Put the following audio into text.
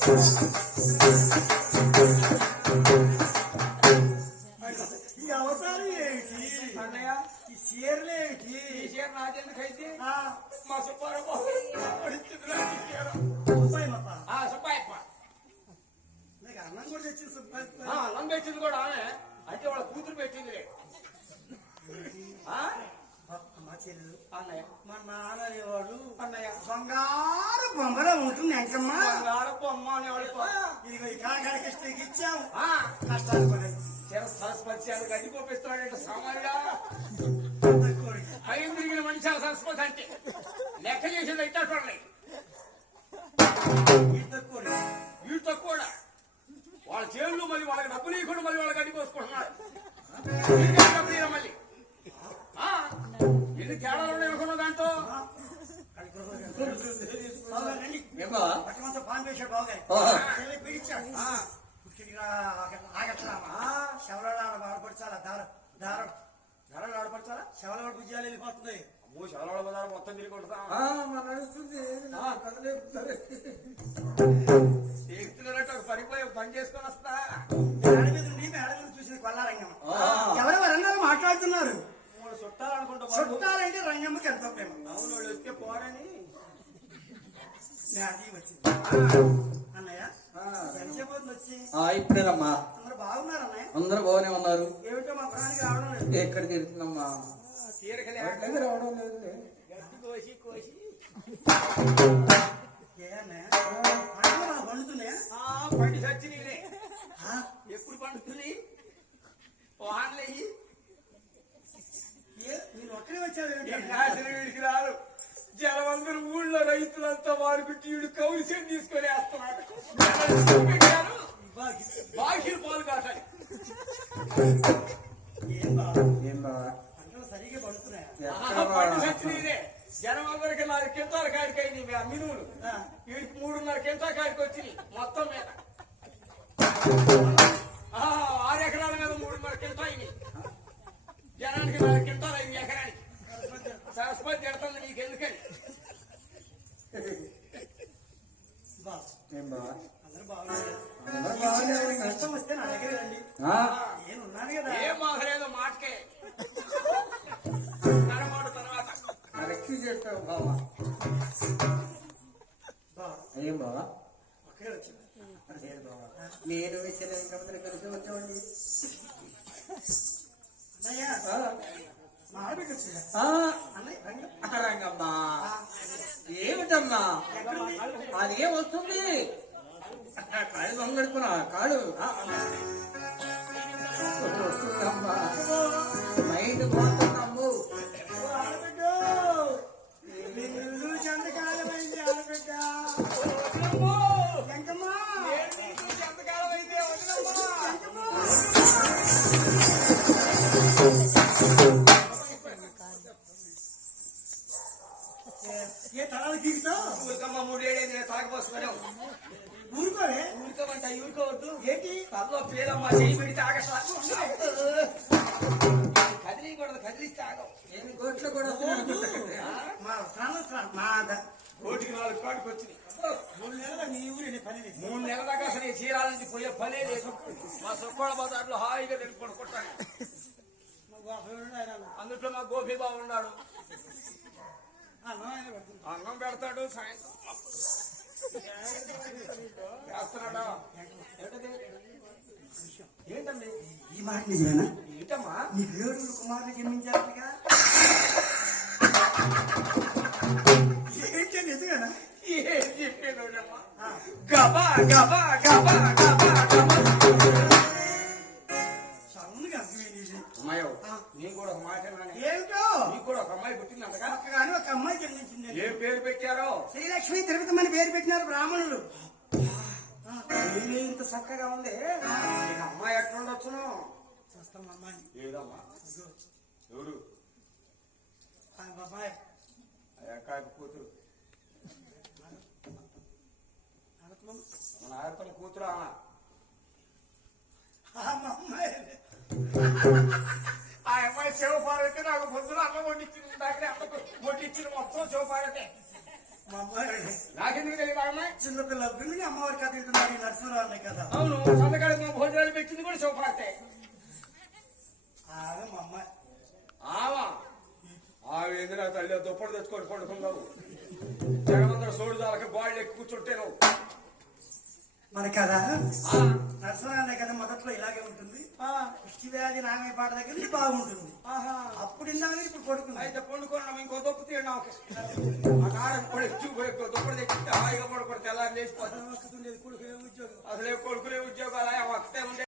ఈ అవతారం ఏమిటి అన్నయ్య? ఈ చీరలు ఏమిటి ఈ చీర నాకెందుకైతే మా సుబ్బారావు సుబ్బాయప్ప నీకు అన్నం కూడా తెచ్చింది సుబ్బాయి అన్నం పెట్టింది కూడా ఆమె అంటే వాళ్ళ కూతురు పెట్టింది మా చెల్లెలు అన్నయ్య. మా నాన్న అనేవాడు అన్నయ్య బంగారు బొమ్మలో ఉంటుంది ఎంకమ్మా బంగారు బొమ్మ అనేవాడు. ఇదిగో ఈ కాకాడికి ఇచ్చాము ఆ, కష్టాలు పడాయి చీర సరస్వతి అది గడ్డి పోపిస్తున్నాడంటే సామాన్యుగా పైన తిరిగిన మనిషి ఆ సరస్వతి అంటే లెక్క చేసేది అయితే చూడండి. వీటితో కూడా వాళ్ళ చేతులు మళ్ళీ వాళ్ళకి డబ్బులు ఇవ్వకుండా మళ్ళీ వాళ్ళకి గడ్డి పోసుకుంటున్నాడు. డబ్బులు మళ్ళీ ఎన్ని తేడాలు ఉన్నాయి అనుకున్న దాంట్లో పాన్ వేసాడు బాగాయి పిలిచాడు శవరాలు ఆడపరచాలా దారం ధరలు ఆడపరచాలా శవరాలు భుజాలు వెళ్ళిపోతుంది. అమ్మో శవరాల బజారు మొత్తం తిరిగి కొడతా పడిపోయి పని చేసుకొని వస్తా. మేడ మీద చూసింది కొల్లారంగమ్మ. ఎవరెవరన్నారు మాట్లాడుతున్నారు చుట్టాలనుకుంటా. చుట్టాలంటే రంగమ్మకి ఎంతో ప్రేమ. అవును వస్తే పోరని అన్నయ్య ఎంతసేపు వచ్చి ఇప్పుడేనమ్మా. అందరూ బాగున్నారు అన్నయ్య? అందరూ బాగానే ఉన్నారు. ఏమిటో మా ప్రాణానికి రావడం లేదు. ఎక్కడ తిరుగుతుందమ్మా? రావడం లేదు. గడ్డి కోసి కోసి ఏ అన్నయ్య పండుతున్నాయా? పండి చచ్చి నీనే ఎప్పుడు పండుతుంది వాన్లయ్యి మీరు ఒక్కడే వచ్చారు వీడికి రారు. జనమందరూ ఊళ్ళో రైతులంతా వారికి వీడు కౌలిసేం తీసుకొని వేస్తున్నాడు. బాకీలు పాలు కాటాలి. ఏం బావా పంటలు సరిగ్గా పడుతున్నాయా? పండు చచ్చి నీనే జనమందరికి 4 కింటాల కాడికి అయింది మినువులు. వీడికి 3.5 కింటాల కాడికి వచ్చినాయి మొత్తం మీద. 6 ఎకరాల మీద 3.5 కింటా అయినాయి. జనానికి 4 కింటాలు అయింది ఎకరానికి. సరస్వతి ఎడుతుంది నీకెందుకని. ఏం బావా? అందరూ బాగున్నారు. అందరూ కష్టం వస్తే నా దగ్గర రండి. నేను ఉన్నాను కదా. ఏం మాసలేదో మాటకే తరమాడు తర్వాత కరెక్ట్ చేస్తావు బావా. ఏం బావా? ఒక్కడే వచ్చాను. నేను వచ్చాను కలిసి వచ్చామండి. అన్నయ్య మా ఆడబిడ్డ వచ్చిందా? అన్నయ్య రంగమ్మా ఏమిటమ్మా అదేం వస్తుంది? కాళ్ళు దొంగడుకున్నా కాడు వస్తుందమ్మా. మైండ్ పోతున్నాము. ఆడబిడ్డ నిన్ను చందకాలమైంది ఆడబిడ్డ. ఎంకమ్మా ఎంతకాలం అయితే ఏ తలాలు దిగుతావు? ఊరికమ్మ 3 ఏడైంది తాగపోస్తున్నావు. ఊరుకోలే ఊరుకోమంట ఊరుకోవద్దు. ఏంటి తనలో పేదమ్మ చేయి పెడితే ఆగట్లా. కదిలికూడదు కదిలిస్తే ఆగవు. నేను కోట్లో కూడా మా ప్రాణం మా కోటికి 4 కోటికి వచ్చినాయి. 3 నెలల నీ ఊరి పని లేదు. 3 నెలల దాకా అసలు ఈ చీరాల నుంచి పోయే పనే లేదు. మా సొక్కోడ బజార్లో హాయిగా తెలుపుకొని కొట్టాను. అందుట్లో మా గోపి బాగున్నాడు. అన్నం పెడతాడు సాయంత్రం చేస్తున్నాడా. ఏంటండి ఈ మాట నిజమేనా? ఏంటమ్మా ఈ 7 కుమారులు జన్మించారుగా? ఏంటి నిజమేనా? ఏం చెప్పేదమ్మా. గబా గబా గబా గబా గబా సౌండ్గా అర్థమైంది. అమ్మాయి నీకు కూడా ఒక మాట ఏమిటో నీకు కూడా ఒక అమ్మాయి పుట్టిందంటగా? కానీ ఒక అమ్మాయి జన్మించింది. ఏం పేరు పెట్టారో? శ్రీలక్ష్మి తిరుపతి పేరు పెట్టినారు బ్రాహ్మణులు. ఇంత చక్కగా ఉంది. నీకు అమ్మాయి ఎట్లుండొచ్చును? చూస్తాం అమ్మాయి. ఏదమ్మా ఎవరు? అమ్మాయి కాక కూతురు మన ఆయతల కూతురు. అమ్మాయి ఆ అమ్మాయి శివపార్వతి నాకు పొద్దున అన్నం వండించింది. దగ్గర అమ్మకు వండించిన మొత్తం శివపార్వతి. మా అమ్మాయి నాకెందుకు తెలియదు అమ్మాయి? చిన్నపిల్ల పిల్లని అమ్మవారి కథ వెళ్తున్నారు ఈ నరసింహరావు అన్నయ్య కదా. అవును, సంతకాడికి మా భోజనాలు పెట్టింది కూడా శివపార్తే. ఆమె మా అమ్మాయి. ఆవా ఆవేంది నా తల్లి దుప్పటి తెచ్చుకొని పడుకున్నావు. జగమందరూ సోడు దాకా బాళ్ళు ఎక్కువ కూర్చుంటే నువ్వు మన కదా ఆ, నరసింహరావు అన్నయ్య కదా మొదట్లో ఇలాగే ఉంటుంది. ఆ, ఇష్టి వ్యాధి నామే పాట దగ్గర నుంచి బాగుంటుంది. ఆహా. అప్పుడు ఇందాక ఇప్పుడు పడుకుంది. అయితే పండుకున్నాం, ఇంకో దుప్పు తీయడం ఆ కారం కూడా దుప్పటి తెచ్చిస్తే హాయిగా పడుకుంటే తెల్లారి లేచిపోతుంది. కొడుకు ఉద్యోగం అసలే కొడుకులే ఉద్యోగాలు ఒకటే ఉండే